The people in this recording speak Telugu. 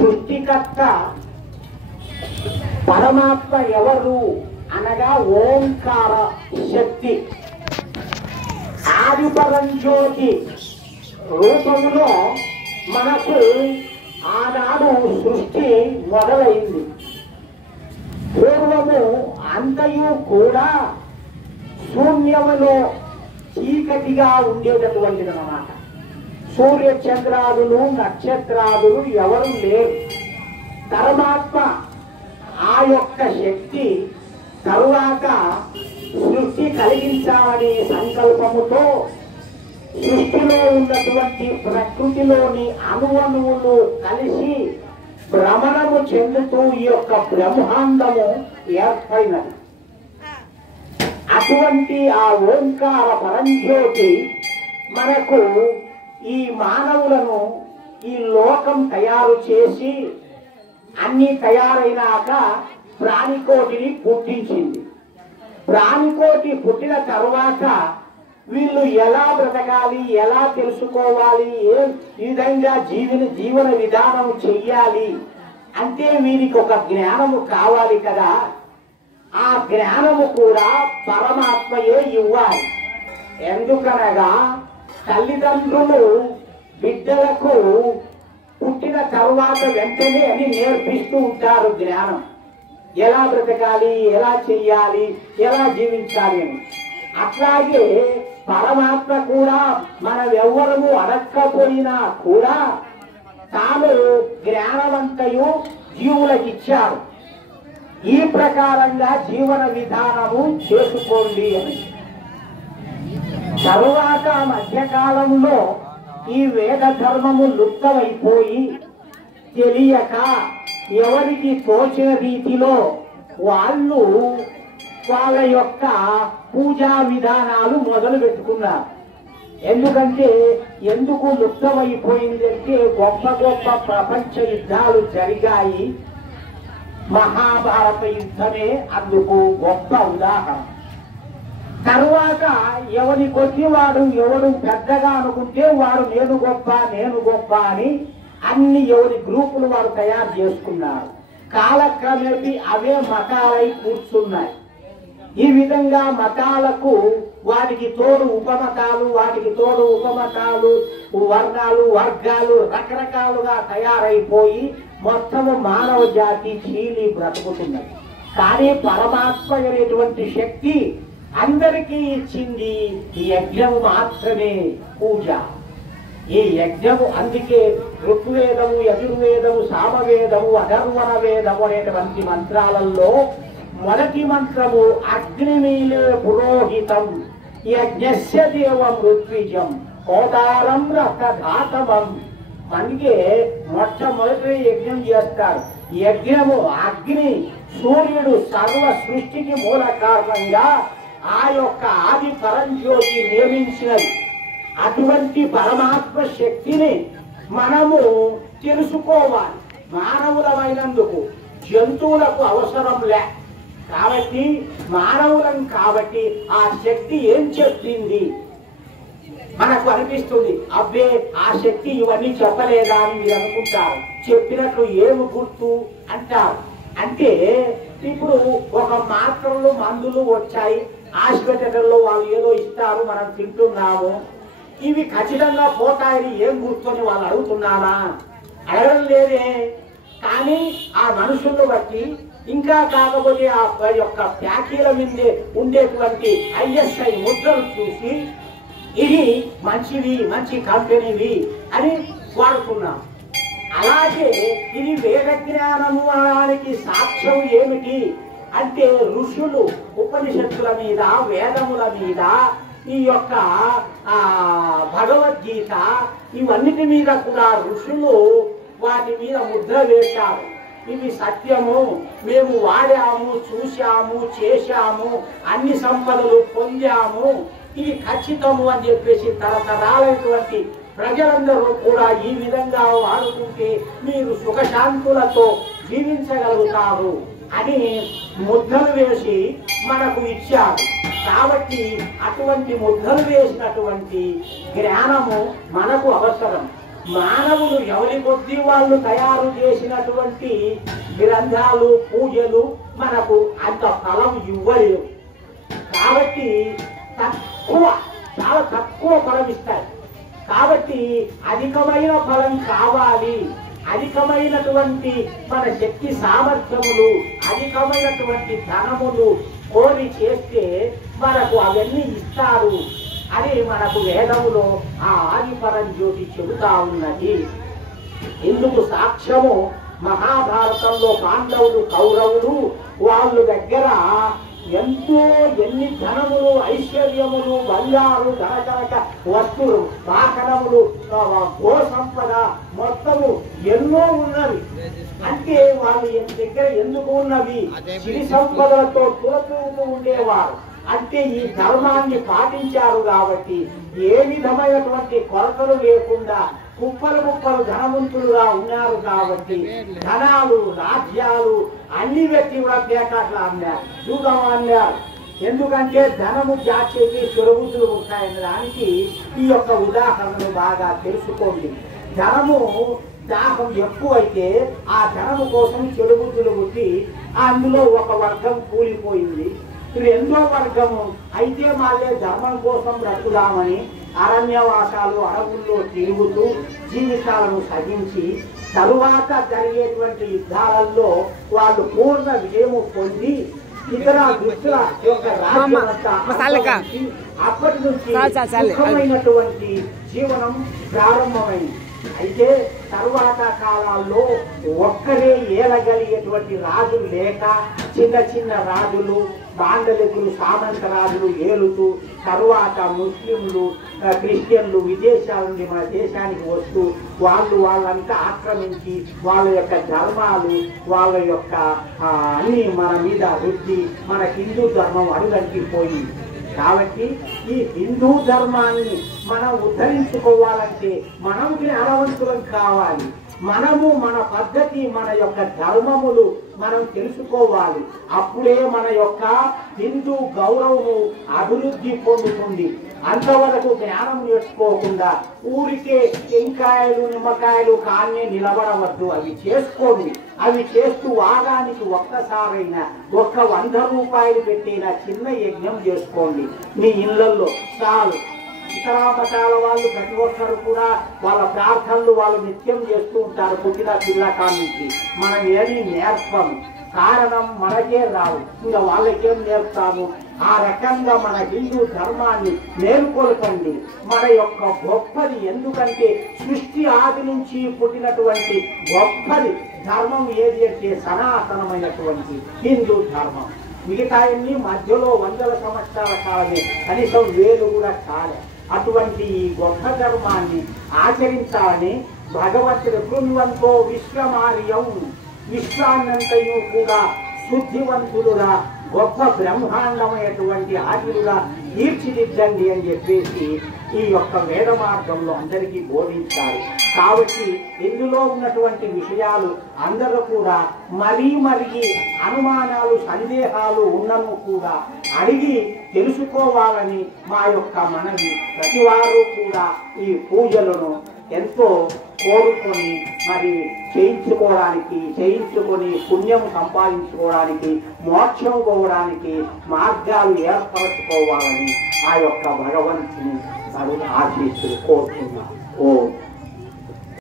సృష్టికర్త పరమాత్మ ఎవరు అనగా ఓంకార శక్తి ఆదిపరంజ్యోతి రూపంలో మనకు ఆనాడు సృష్టి మొదలైంది. పూర్వము అంతయు కూడా శూన్యములో చీకటిగా ఉండేటటువంటిది అన్నమాట. సూర్య చంద్రాదులు నక్షత్రాదులు ఎవరు లేరు. పరమాత్మ ఆ యొక్క శక్తి తరువాత సృష్టి కలిగించాలనే సంకల్పముతో సృష్టిలో ఉన్నటువంటి ప్రకృతిలోని అణువణువులు కలిసి భ్రమణము చెందుతూ ఈ యొక్క బ్రహ్మాండము ఏర్పడినది. అటువంటి ఆ ఓంకార పరంజ్యోతి మనకు ఈ మానవులను ఈ లోకం తయారు చేసి అన్ని తయారైనాక ప్రాణికోటిని పుట్టించింది. ప్రాణికోటి పుట్టిన తర్వాత వీళ్ళు ఎలా బ్రతకాలి, ఎలా తెలుసుకోవాలి, ఏ విధంగా జీవన విధానం చెయ్యాలి అంటే వీరికి ఒక జ్ఞానము కావాలి కదా. ఆ జ్ఞానము కూడా పరమాత్మయే ఇవ్వాలి. ఎందుకనగా తల్లిదండ్రులు బిడ్డలకు పుట్టిన తర్వాత వెంటనే అని నేర్పిస్తూ ఉంటారు జ్ఞానం. ఎలా బ్రతకాలి, ఎలా చెయ్యాలి, ఎలా జీవించాలి అని. అట్లాగే పరమాత్మ కూడా మనం ఎవ్వరము అడక్కపోయినా కూడా తాను జ్ఞానవంతయు జీవులకు ఇచ్చారు. ఈ ప్రకారంగా జీవన విధానము చేసుకోండి అని. తరువాత మధ్యకాలంలో ఈ వేద ధర్మము లుప్తమైపోయి తెలియక ఎవరికి తోచిన రీతిలో వాళ్ళు వాళ్ళ యొక్క పూజా విధానాలు మొదలు పెట్టుకున్నారు. ఎందుకంటే ఎందుకు లుప్తమైపోయిందంటే గొప్ప గొప్ప ప్రపంచ యుద్ధాలు జరిగాయి. మహాభారత యుద్ధమే అందుకు గొప్ప ఉదాహరణ. తరువాత ఎవరి కొద్ది వాడు ఎవడు పెద్దగా అనుకుంటే వాడు నేను గొప్ప అని అన్ని ఎవరి గ్రూపులు వారు తయారు చేసుకున్నారు. కాలక్రమేపీ అవే మతాలై కూర్చున్నాయి. ఈ విధంగా మతాలకు వాటికి తోడు ఉపమతాలు, వాటికి తోడు ఉపమతాలు, వర్గాలు రకరకాలుగా తయారైపోయి మొత్తము మానవ జాతి చీలి బ్రతుకుతున్నది. కానీ పరమాత్మ అనేటువంటి శక్తి అందరికీ ఇచ్చింది యజ్ఞము మాత్రమే, పూజ. ఈ యజ్ఞము అందుకే ఋగ్వేదము, యజుర్వేదము, సామవేదము, అధర్వణ వేదము అనేటువంటి మంత్రాలలో మొదటి మంత్రము అగ్నిమీలే పురోహితం యజ్ఞస్య దేవం ఋత్విజం కోదారం రథఘాతమం. అందుకే మొట్టమొదటి యజ్ఞం చేస్తారు. యజ్ఞము అగ్ని, సూర్యుడు సర్వ సృష్టికి మూల కారణంగా ఆ యొక్క ఆది పరంజ్యోతి నియమించినది. అటువంటి పరమాత్మ శక్తిని మనము తెలుసుకోవాలి. మానవులమైనందుకు జంతువులకు అవసరం లే కాబట్టి మానవులం కాబట్టి ఆ శక్తి ఏం చెప్పింది మనకు అనిపిస్తుంది. అబ్బే ఆ శక్తి ఇవన్నీ చెప్పలేదా అని మీరు అనుకుంటారు. చెప్పినట్లు ఏమి గుర్తు అంటారు. అంటే ఇప్పుడు ఒక మాత్రలు మందులు వచ్చాయి, హాస్పిటల్లో వాళ్ళు ఏదో ఇస్తారు, మనం తింటున్నాము. ఇవి ఖచ్చితంగా పోతాయని ఏం గుర్తుని వాళ్ళు అడుగుతున్నారా? అడగడం లేదే. కానీ ఆ మనుషులను బట్టి ఇంకా కాకపోతే ఆ యొక్క ప్యాకీల మీద ఉండేటువంటి ISI ముద్రలు చూసి ఇది మంచివి, మంచి కంపెనీవి అని వాడుతున్నాం. అలాగే ఇది వేద జ్ఞానము అనడానికి సాక్ష్యం ఏమిటి అంటే ఋషులు ఉపనిషత్తుల మీద, వేదముల మీద, ఈ యొక్క భగవద్గీత ఇవన్నిటి మీద కూడా ఋషులు వాటి మీద ముద్ర వేశారు. ఇవి సత్యము, మేము వాడాము, చూశాము, చేశాము, అన్ని సంపదలు పొందాము, ఇది ఖచ్చితము అని చెప్పేసి తరతరాలైనటువంటి ప్రజలందరూ కూడా ఈ విధంగా వాడుకుంటే మీరు సుఖశాంతులతో జీవించగలుగుతారు అని ముద్రలు వేసి మనకు ఇచ్చారు. కాబట్టి అటువంటి ముద్రలు వేసినటువంటి జ్ఞానము మనకు అవసరం. మానవులు ఎవరి కొద్దీ వాళ్ళు తయారు చేసినటువంటి గ్రంథాలు పూజలు మనకు అంత ఫలం ఇవ్వలేవు. కాబట్టి చాలా తక్కువ ఫలం ఇస్తాయి. కాబట్టి అధికమైన ఫలం కావాలి, అధికమైనటువంటి మన శక్తి సామర్థ్యములు, అధికమైనటువంటి ధనములు కోరి చేస్తే మనకు అవన్నీ ఇస్తారు అని మనకు వేదములో ఆ ఆదిపరం జ్యోతి చెబుతా ఉన్నది. ఇందుకు సాక్ష్యము మహాభారతంలో పాండవులు కౌరవులు వాళ్ళు దగ్గర ఎంతో ఎన్ని ధనములు ఐశ్వర్యములు బంగారు ధనకనక వస్తువులు వాహనములు గో సంపద మొత్తము ఎన్నో ఉన్నవి. అంటే వాళ్ళు దగ్గర ఎందుకు ఉన్నవి? సిరి సంపదలతో తులతూగుతూ ఉండేవారు. అంటే ఈ ధర్మాన్ని పాటించారు కాబట్టి ఏ విధమైనటువంటి కొరతలు లేకుండా కుప్పలు కుప్పలు ధనవంతులుగా ఉన్నారు. కాబట్టి ధనాలు రాజ్యాలు అన్ని వ్యక్తి కూడా పేకాట్లు అన్నారు, జూదం అన్నారు. ఎందుకంటే ధనము జాచేకి చెరువుతులు ఉంటాయన్న దానికి ఈ యొక్క ఉదాహరణను బాగా తెలుసుకోండి. ధనము దాహం ఎక్కువైతే ఆ ధనము కోసం చెడుబుద్ధులు పుట్టి అందులో ఒక వర్గం కూలిపోయింది. రెండో వర్గము అయితే మళ్ళీ ధర్మం కోసం బ్రతుకుదామని అరణ్యవాసాలు అడవుల్లో తిరుగుతూ జీవితాలను సహించి తరువాత జరిగేటువంటి యుద్ధాలలో వాళ్ళు పూర్ణ విజయము పొంది ఇతర దుష్టుల యొక్క రాజ్యమంతా అప్పటి నుంచి సుఖమైనటువంటి జీవనం ప్రారంభమైంది. అయితే తరువాత కాలాల్లో ఒక్కరే ఏలగలిగేటువంటి రాజులు లేక చిన్న చిన్న రాజులు మాండలికులు సామంత రాజులు ఏలుతూ తరువాత ముస్లింలు క్రిస్టియన్లు విదేశాల నుండి మన దేశానికి వస్తూ వాళ్ళంతా ఆక్రమించి వాళ్ళ యొక్క ధర్మాలు వాళ్ళ యొక్క అన్ని మన మీద రుద్ది మన హిందూ ధర్మం అడుగంటిపోయింది. కాబట్టి ఈ హిందూ ధర్మాన్ని మనం ఉద్ధరించుకోవాలంటే మనం జ్ఞానవంతులం కావాలి. మనము మన పద్ధతి మన యొక్క ధర్మములు మనం తెలుసుకోవాలి. అప్పుడే మన యొక్క హిందూ గౌరవము అభివృద్ధి పొందుతుంది. అంతవరకు జ్ఞానం నేర్చుకోకుండా ఊరికే టెంకాయలు నిమ్మకాయలు కానే నిలబడవద్దు. అవి చేసుకోండి. అవి చేస్తూ వారానికి ఒక్కసారైనా 100 రూపాయలు పెట్టిన చిన్న యజ్ఞం చేసుకోండి మీ ఇళ్లలో చాలు. ఇతర మతాల వాళ్ళు ప్రతి ఒక్కరు కూడా వాళ్ళ ప్రార్థనలు వాళ్ళు నిత్యం చేస్తూ ఉంటారు పుట్టిన పిల్లకాల నుంచి. మనం ఏమీ నేర్పము, కారణం మనకే రావు, ఇంకా వాళ్ళకేం నేర్పుతాము? ఆ రకంగా మన హిందూ ధర్మాన్ని మేలుకొల్పండి. మన యొక్క గొప్పది, ఎందుకంటే సృష్టి ఆది నుంచి పుట్టినటువంటి గొప్పది ధర్మం ఏది అంటే సనాతనమైనటువంటి హిందూ ధర్మం. మిగతాయన్ని మధ్యలో 100 సంవత్సరాల కాలమే, కనీసం 1000 కూడా కాలే. అటువంటి ఈ గొప్ప ధర్మాన్ని ఆచరించాలని భగవంతుడు కృణ్వంతో విశ్వమార్యం, విశ్వాన్నంతయు కూడా శుద్ధివంతులుగా గొప్ప బ్రహ్మాండమైనటువంటి ఆదిలుగా తీర్చిదిద్దండి అని చెప్పేసి ఈ యొక్క వేద మార్గంలో అందరికీ బోధించారు. కాబట్టి ఇందులో ఉన్నటువంటి విషయాలు అందరూ కూడా మరీ అనుమానాలు సందేహాలు ఉన్నను కూడా అడిగి తెలుసుకోవాలని మా యొక్క మనవి. ప్రతివారు కూడా ఈ పూజలను ఎంతో కోరుకొని చేయించుకొని పుణ్యం సంపాదించుకోవడానికి మోక్షం పోవడానికి మార్గాలు ఏర్పరచుకోవాలని ఆ యొక్క భగవంతుని ఆశీస్సులు కోరుతున్నాం. ఓ